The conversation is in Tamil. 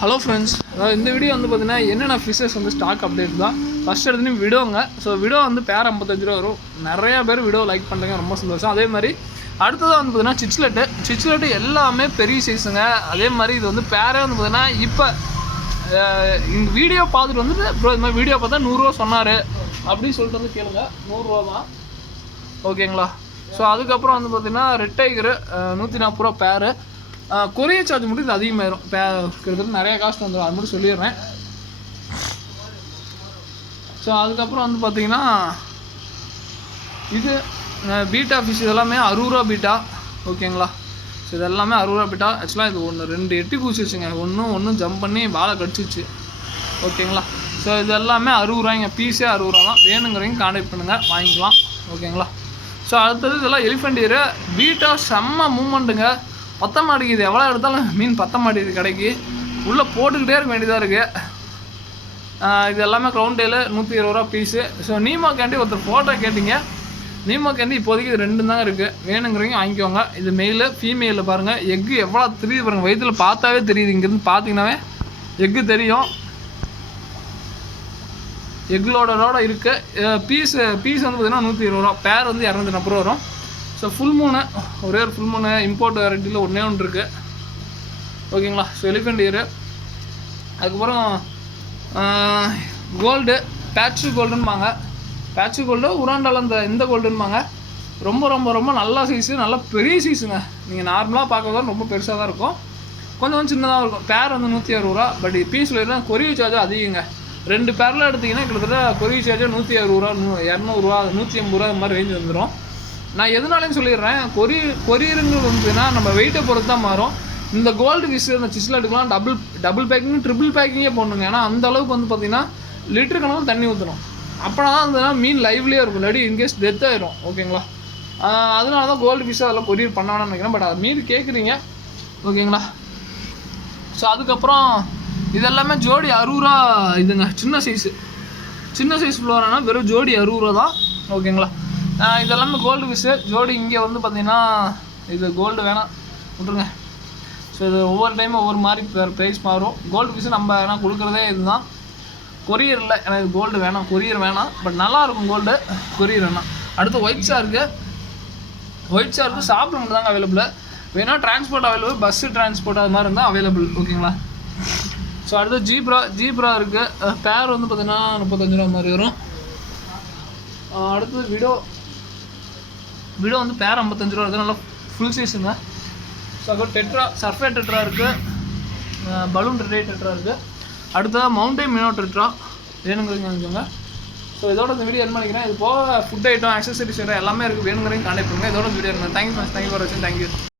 ஹலோ ஃப்ரெண்ட்ஸ், இந்த வீடியோ வந்து பார்த்தீங்கன்னா என்னென்ன ஃபிஷஸ் வந்து ஸ்டாக் அப்டேட் தான். ஃபஸ்ட் எடுத்துன்னு விடோங்க. ஸோ விடோ வந்து பேர் 55 ரூபா வரும். நிறையா பேர் விடோ லைக் பண்ணுறீங்க, ரொம்ப சந்தோஷம். அதே மாதிரி அடுத்ததாக வந்து பார்த்தீங்கன்னா சிச்லெட்டு எல்லாமே பெரிய சைஸுங்க. அதே மாதிரி இது வந்து பேரே வந்து பார்த்தீங்கன்னா இப்போ இந்த வீடியோ பார்த்துட்டு வந்துட்டு ப்ரோ இது மாதிரி வீடியோ பார்த்தா 100 ரூபா சொன்னார் அப்படின்னு சொல்லிட்டு வந்து கேளுங்க. 100 ரூபா தான், ஓகேங்களா? ஸோ அதுக்கப்புறம் வந்து பார்த்தீங்கன்னா ரெட் டைகரு 140 ரூபா பேரு. கொரியர் சார்ஜ் மட்டும் இது அதிகமாகிடும். கிட்டத்தட்ட நிறைய காஸ்ட் வந்துடும், அது மட்டும் சொல்லிடுறேன். ஸோ அதுக்கப்புறம் வந்து பார்த்தீங்கன்னா இது பீட்டா ஃபிஷ் இதெல்லாமே 60 ரூபா பீட்டா, ஓகேங்களா? ஸோ இதெல்லாமே 60 ரூபா பீட்டா. ஆக்சுவலாக இது ரெண்டு எட்டி பூச்சிச்சுங்க, ஒன்றும் ஜம்ப் பண்ணி வாழை கடிச்சிச்சு, ஓகேங்களா? ஸோ இது எல்லாமே 60 ரூபாய்ங்க, பீஸே 60 ரூபா தான். வேணுங்கிறவங்க கான்டாக்ட் பண்ணுங்கள், வாங்கிக்கலாம், ஓகேங்களா? ஸோ அடுத்தது இதெல்லாம் எலிஃபெண்ட் இயரு பீட்டா, செம்ம மூமெண்ட்டுங்க. பத்த மாட்டேங்குது, எவ்வளோ எடுத்தாலும் மீன் பத்த மாட்டேங்குது. கடைக்கு உள்ளே போட்டுக்கிட்டே இருக்க வேண்டியதாக இருக்குது. இது எல்லாமே க்ரௌண்ட் டேலு 120 ரூபா பீஸு. ஸோ நீமோ கேண்டி ஒருத்தர் ஃபோட்டோ கேட்டிங்க. நீமோ கேண்டி இப்போதைக்கு இது 2 தாங்க இருக்குது, வேணுங்கிறவங்க வாங்கிக்கோங்க. இது மெயிலு ஃபீமேலில் பாருங்கள், எக்கு எவ்வளோ தெரியுது பாருங்கள், வயிற்றில் பார்த்தாவே தெரியுது. இங்கேருந்து பார்த்தீங்கன்னாவே எக்கு தெரியும், எக்லோடரோட இருக்குது. பீஸ் வந்து பார்த்திங்கன்னா 120 ரூபா, பேர் வந்து 240 ரூபா வரும். ஸோ ஃபுல் மூணு, ஒரே ஒரு ஃபுல் மூணு இம்போர்ட் வெரைட்டியில் ஒன்றே இருக்குது, ஓகேங்களா? So elephant year. அதுக்கப்புறம் கோல்டு பேட்சு கோல்டுன்பாங்க. பேட்சு கோல்டு உராண்டால் இந்த கோல்டுன்பாங்க. ரொம்ப ரொம்ப ரொம்ப நல்ல சைஸு, நல்ல பெரிய சைஸுங்க. நீங்கள் நார்மலாக பார்க்கறதா ரொம்ப பெருசாக தான் இருக்கும், கொஞ்சம் சின்னதாக இருக்கும். பேர் வந்து 160 ரூபா. பட் பீஸில் இருந்தால் கொரியர் சார்ஜ் அதிகங்க. 2 பேரில் எடுத்திங்கன்னா கிட்டத்தட்ட கொரியர் சார்ஜ் 160 ரூபா, 200 ரூபா, 180 ரூபா, இந்த மாதிரி ரேஞ்ச் வந்துடும். நான் எதுனாலையும் சொல்லிடுறேன், கொரியருங்கிறது வந்துன்னா நம்ம வெயிட்டை பொறுத்து தான் மாறும். இந்த கோல்டு ஃபிஷ் இந்த சிஸ்லெட்டுக்கெலாம் டபுள் பேக்கிங் ட்ரிபிள் பேக்கிங்கே போடணுங்க. ஏன்னா அந்த அளவுக்கு வந்து பார்த்திங்கன்னா லிட்டரு கணக்கில் தண்ணி ஊற்றணும். அப்படின்னா தான் அந்த மீன் லைவ்லேயே இருக்கும், இல்லாட்டி இன்கேஸ் டெத் ஆகிடும், ஓகேங்களா? அதனால தான் கோல்டு ஃபிஷ் அதெல்லாம் கொரியர் பண்ண வேணாம்னு நினைக்கிறேன். பட் அது மீன் கேட்குறீங்க, ஓகேங்களா? ஸோ அதுக்கப்புறம் இதெல்லாமே ஜோடி 60 ரூபா இதுங்க. சின்ன சைஸ் ஃப்ளோரானா வெறும் ஜோடி 60 ரூபா தான், ஓகேங்களா? இதெல்லாமே கோல்டு ஃபிஷ்ஷு ஜோடி. இங்கே வந்து பார்த்திங்கன்னா இது கோல்டு வேணாம், விட்ருங்க. ஸோ இது ஒவ்வொரு டைமும் ஒவ்வொரு மாதிரி ப்ரைஸ் மாறும். கோல்டு ஃபிஷ்ஷு நம்ம வேணால் கொடுக்குறதே இதுதான். கொரியர் இல்லை, ஏன்னா இது கோல்டு வேணாம், கொரியர் வேணாம். பட் நல்லாயிருக்கும் கோல்டு, கொரியர் வேணாம். அடுத்து ஒயிட் ஷார்க்கு ஷாப்பில் மட்டும் தாங்க அவைலபிள். வேணால் டிரான்ஸ்போர்ட் அவைலபிள், பஸ்ஸு டிரான்ஸ்போர்ட் அது மாதிரி இருந்தால் அவைலபிள், ஓகேங்களா? ஸோ அடுத்து ஜீப்ரா இருக்குது. பேர் வந்து பார்த்திங்கன்னா 35 ரூபா மாதிரி வரும். அடுத்தது விடோ வந்து பேர் 55 ரூபா இருக்குது, நல்லா ஃபுல் சைஸுங்க. ஸோ அதுக்கப்புறம் சர்ஃபே டெட்ரா இருக்குது, பலூன் டெட்ரா இருக்குது. அடுத்ததாக மவுண்டைன் மினோ டெட்ரா, வேணுங்கிறவங்க வாங்கிக்கோங்க. ஸோ இதோட இந்த வீடியோ என்ன பண்ணிக்கிறேன். இது போக ஃபுட் ஐட்டம், ஆக்சசரிஸ் எல்லாமே இருக்குது, வேணுங்கிறவங்க கான்டாக்ட் பண்ணுங்கள். இதோட வீடியோ தேங்க்யூ ஃபார் வாட்சிங். தேங்க்யூ.